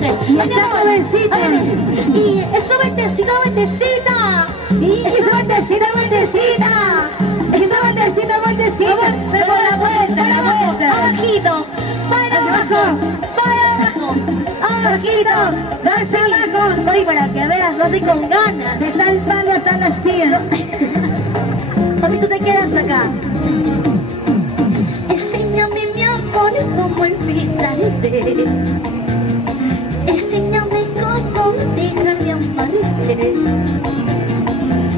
Está jovencita. Y eso ventecita, ventecita. Y esa vueltecita, vueltecita. Esa vueltecita, vueltecita. Por la vuelta. Abajito, para Abajo. para abajo, Abajito. Más abajo. Oye, para que veas, lo hace con ganas. Está el palo, están las tías. Papi, tú te quedas acá. Enséñame, mi amor, cómo olvidarte. Enséñame cómo dejar de amarte.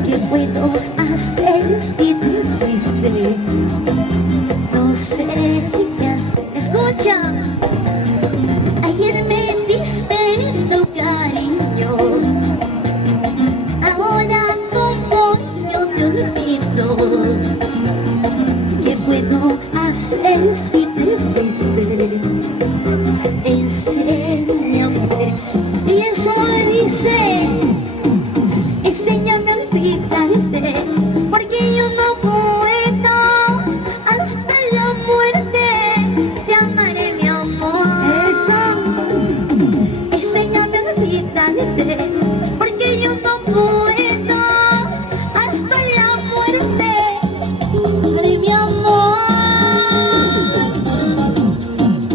¿Qué puedo hacer si te fuiste? No sé qué hacer. Escucha. Ayer me diste tu cariño. Ahora como yo te olvido. ¿Qué puedo hacer si te fuiste? Enséñame. Y eso dice, enséñame a olvidarte, porque yo no puedo hasta la muerte. Te amaré, mi amor. Eso. Enséñame a olvidarte, porque yo no puedo hasta la muerte. Ay, mi amor.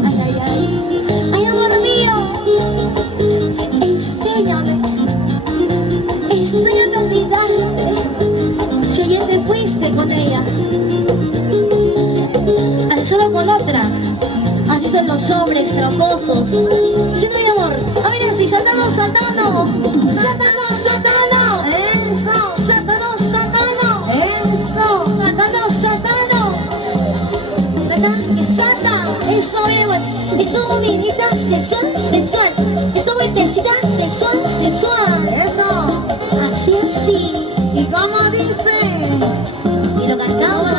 Ay, ay, ay. Ay, amor mío. Enséñame. Enséñame a olvidarte. Si ayer te fuiste con ella, alzado con otra. Así son los hombres tramposos. Sí, mi amor. A ver, así, saltando, saltando. Saltando, saltando. Eso. Saltando, saltando. Eso. Saltando, saltando. Salta. Eso, eso, movidita, sensual, sensual. Eso, vueltecita, sensual, sensual. Eso. Así, así. ¿Y cómo dice? Y lo cantamos,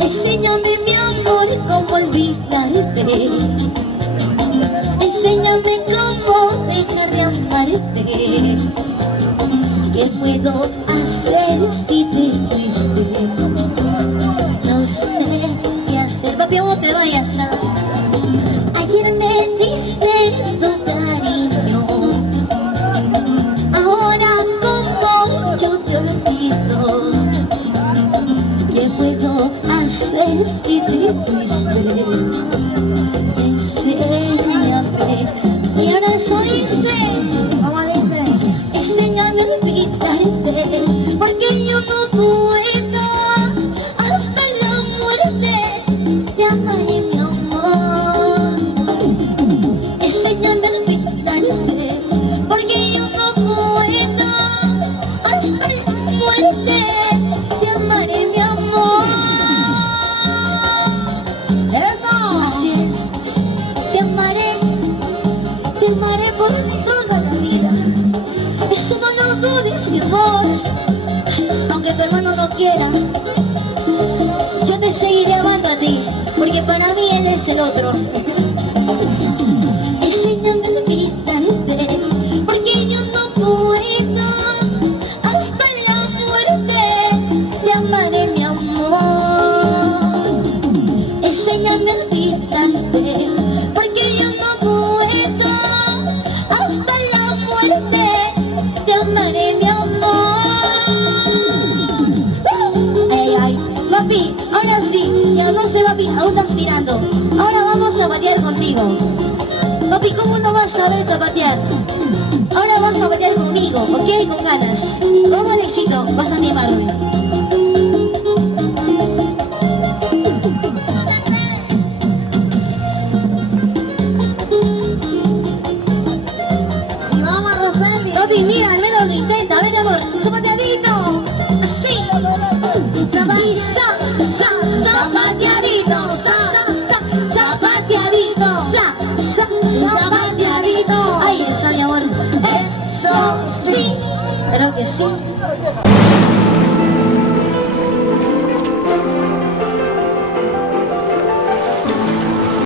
enséñame, mi amor, cómo olvidarte. Enséñame cómo dejar de amarte. ¿Qué puedo hacer si te fuiste? No sé qué hacer. Papi, a vos te vayas a... Ayer me diste tu cariño. Ahora como yo te olvido. ¿Qué puedo hacer si te fuiste? Enséñame. Y ahora eso dice, ¿Cómo dice? enséñame a olvidarte, porque yo no puedo hasta la muerte. Te amaré, mi amor. Enséñame a olvidarte, porque yo no puedo hasta la muerte. Te amaré, mi amor. Eso. Así es. Te amaré por toda la vida. Eso no lo dudes, mi amor. Aunque tu hermano no quiera, yo te seguiré amando a ti, porque para mí él es el otro. Enséñame a olvidarte, porque yo no puedo hasta la muerte. Te amaré, mi amor. Enséñame a olvidarte, porque yo no puedo hasta la muerte. Te amaré, mi amor. Ay, ay, papi, ahora sí, ya no sé, papi, aún estás tirando. Ahora vamos a patear contigo. Papi, ¿cómo no vas a saber zapatear? Ahora vas a patear conmigo, ¿ok? Con ganas. Vamos, Alexito, vas a animarme. Vamos, Roseli. Papi, mira, al menos lo intenta, a ver, amor, zapateadito. Así. Zapateadito. Zapateadito. Zapateadito. Ahí está, mi amor. Eso sí. Creo que sí.